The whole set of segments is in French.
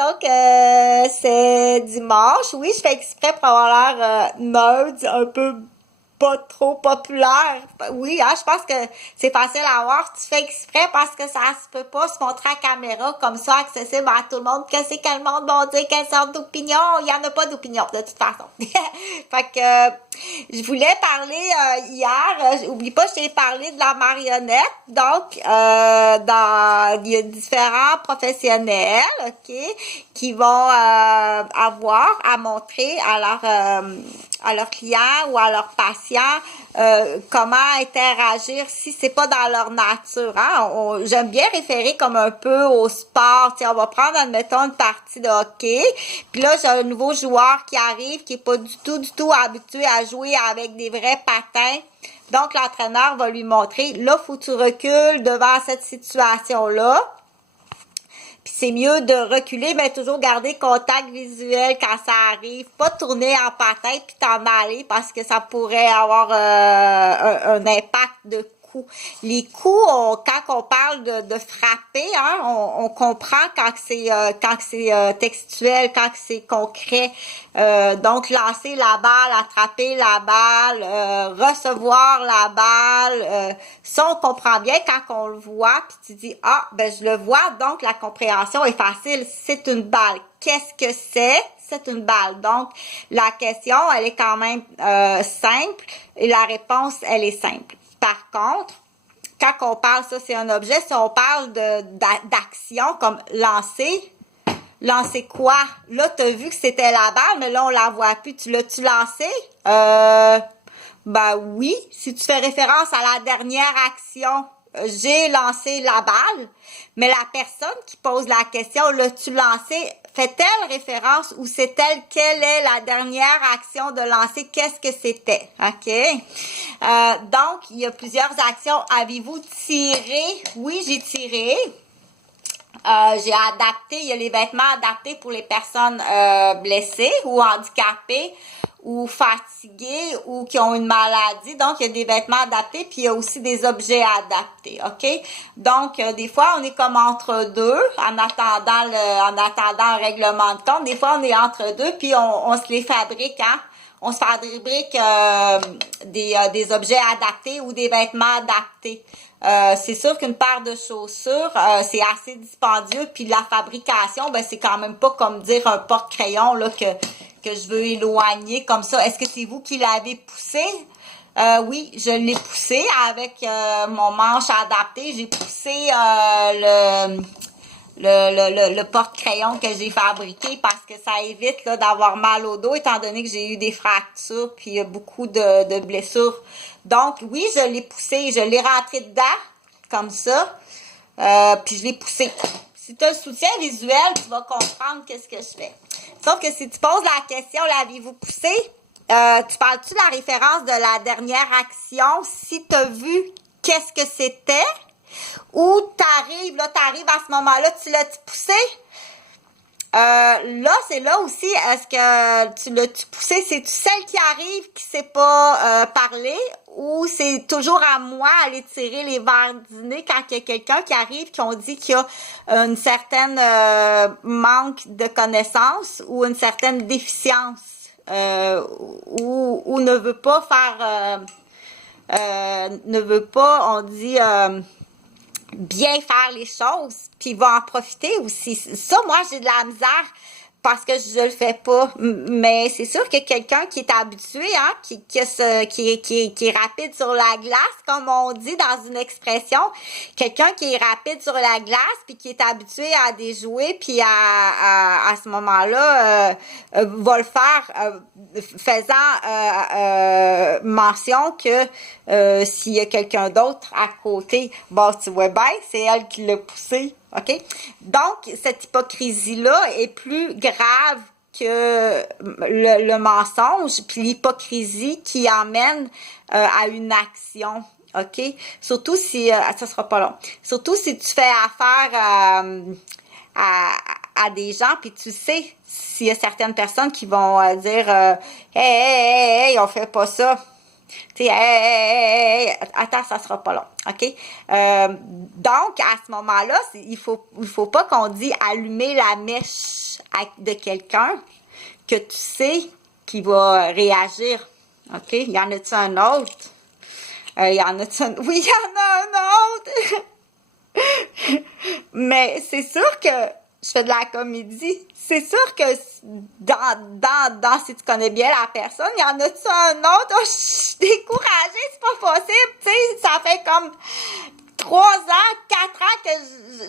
Donc, c'est dimanche. Oui, je fais exprès pour avoir l'air nerd, un peu pas trop populaire. Oui, hein, je pense que c'est facile à voir. Tu fais exprès parce que ça se peut pas se montrer à caméra comme ça, accessible à tout le monde. Qu'est-ce que le monde va dire? Quelle sorte d'opinion? Il y en a pas d'opinion, de toute façon. Fait que, je voulais parler hier, oublie pas, je t'ai parlé de la marionnette. Donc, il y a différents professionnels, ok, qui vont avoir à montrer à leurs clients ou à leurs patients comment interagir si c'est pas dans leur nature. Hein? J'aime bien référer comme un peu au sport. T'sais, on va prendre, admettons, une partie de hockey. Puis là, j'ai un nouveau joueur qui arrive, qui est pas du tout habitué à jouer avec des vrais patins. Donc, l'entraîneur va lui montrer, là, faut que tu recules devant cette situation-là. Puis c'est mieux de reculer, mais toujours garder contact visuel quand ça arrive. Pas tourner en patin puis t'en aller parce que ça pourrait avoir un impact de coups. Les coups, quand on parle de frapper, hein, on comprend quand c'est textuel, quand c'est concret. Donc lancer la balle, attraper la balle, recevoir la balle, ça on comprend bien quand on le voit, puis tu dis ah ben je le vois, donc la compréhension est facile. C'est une balle. Qu'est-ce que c'est? C'est une balle. Donc la question elle est quand même simple et la réponse elle est simple. Par contre, quand on parle, ça c'est un objet, si on parle d'action comme lancer, lancer quoi? Là, tu as vu que c'était la balle, mais là, on la voit plus. Tu l'as-tu lancé? Ben oui. Si tu fais référence à la dernière action, j'ai lancé la balle, mais la personne qui pose la question, l'as-tu lancé? Fait-elle référence ou c'est-elle quelle est la dernière action de lancer? Qu'est-ce que c'était? OK? Donc, il y a plusieurs actions. Avez-vous tiré? Oui, j'ai tiré. J'ai adapté, il y a les vêtements adaptés pour les personnes blessées ou handicapées ou fatiguées ou qui ont une maladie. Donc, il y a des vêtements adaptés, puis il y a aussi des objets adaptés, OK? Donc, des fois, on est comme entre deux en attendant un règlement de compte. Des fois, on est entre deux, puis on se les fabrique, hein? On se fabrique des objets adaptés ou des vêtements adaptés. C'est sûr qu'une paire de chaussures, c'est assez dispendieux, puis la fabrication, ben c'est quand même pas comme dire un porte-crayon là que je veux éloigner comme ça. Est-ce que c'est vous qui l'avez poussé? Oui, je l'ai poussé avec mon manche adapté. J'ai poussé le porte-crayon que j'ai fabriqué parce que ça évite là d'avoir mal au dos étant donné que j'ai eu des fractures puis beaucoup de blessures. Donc oui, je l'ai poussé, je l'ai rentré dedans comme ça, puis je l'ai poussé. Si tu as le soutien visuel, tu vas comprendre qu'est-ce que je fais. Sauf que si tu poses la question, l'avez-vous poussé? Tu parles-tu de la référence de la dernière action? Si tu as vu qu'est-ce que c'était? Ou t'arrives à ce moment-là, tu l'as-tu poussé? Là, c'est là aussi, est-ce que tu l'as-tu poussé? C'est-tu celle qui arrive qui sait pas parler? Ou c'est toujours à moi aller tirer les verres du nez quand il y a quelqu'un qui arrive, qui on dit qu'il y a une certaine manque de connaissances ou une certaine déficience ou ne veut pas faire ne veut pas, on dit bien faire les choses, puis il va en profiter aussi. Ça, moi, j'ai de la misère parce que je le fais pas. Mais c'est sûr que quelqu'un qui est habitué, hein, qui est rapide sur la glace, comme on dit dans une expression, quelqu'un qui est rapide sur la glace, puis qui est habitué à déjouer, puis à ce moment-là, va le faire, faisant mention que s'il y a quelqu'un d'autre à côté, bon, tu vois bien, c'est elle qui l'a poussé. OK? Donc, cette hypocrisie-là est plus grave que le mensonge, puis l'hypocrisie qui emmène à une action. OK? Surtout si, ça sera pas long, surtout si tu fais affaire à des gens, puis tu sais s'il y a certaines personnes qui vont dire hey, on fait pas ça. Tu sais, hey, attends, ça sera pas long, OK? Donc, à ce moment-là, il faut pas qu'on dise allumer la mèche, de quelqu'un que tu sais qui va réagir. OK? Y en a-tu un autre? Y en a-tu un... Oui, y en a un autre! Mais c'est sûr que je fais de la comédie. C'est sûr que dans si tu connais bien la personne, y en a-tu un autre? Oh, je suis découragée, c'est pas possible. Tu sais, ça fait comme 3 ans, 4 ans que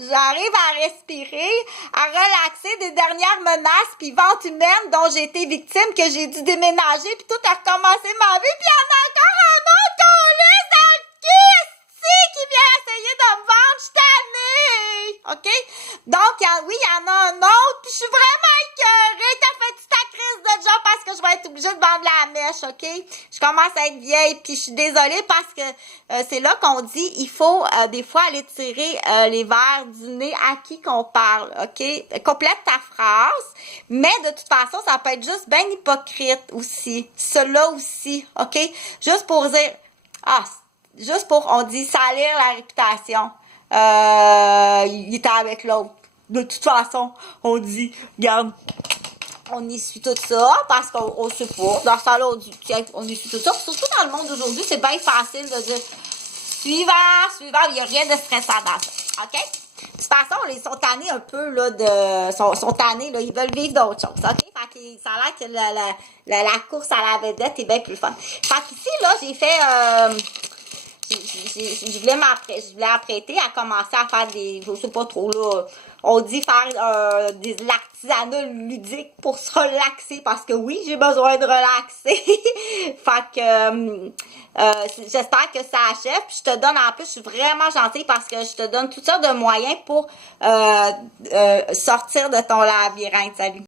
j'arrive à respirer, à relaxer des dernières menaces puis ventes humaines dont j'ai été victime, que j'ai dû déménager puis tout a recommencé ma vie, puis il y en a encore un autre colis dans le cul, qui vient essayer de me vendre, je suis tannée! OK? Donc, oui, il y en a un autre, puis je suis vraiment écœurée. T'as fait ta crise de job parce que je vais être obligée de vendre la mèche, OK? Je commence à être vieille, puis je suis désolée parce que c'est là qu'on dit, il faut des fois aller tirer les verres du nez à qui qu'on parle, OK? Complète ta phrase, mais de toute façon, ça peut être juste bien hypocrite aussi. Cela aussi, OK? Juste pour dire, juste pour, on dit, salir la réputation. Il était avec l'autre. De toute façon, on dit, regarde, on essuie tout ça parce qu'on sait pas. Dans ce temps-là, on dit, tiens, on essuie tout ça. Surtout dans le monde d'aujourd'hui, c'est bien facile de dire, suivant, il n'y a rien de stressant dans ça. OK? De toute façon, ils sont tannés un peu, là, sont tannés, là, ils veulent vivre d'autres choses, OK? Fait que ça a l'air que la course à la vedette est bien plus fun. Fait qu'ici, là, j'ai fait, je voulais apprêter à commencer à faire des, je sais pas trop, là, on dit faire des l'artisanat ludique pour se relaxer, parce que oui, j'ai besoin de relaxer. Fait que j'espère que ça achève. Puis je te donne, en plus, je suis vraiment gentille parce que je te donne toutes sortes de moyens pour sortir de ton labyrinthe. Salut!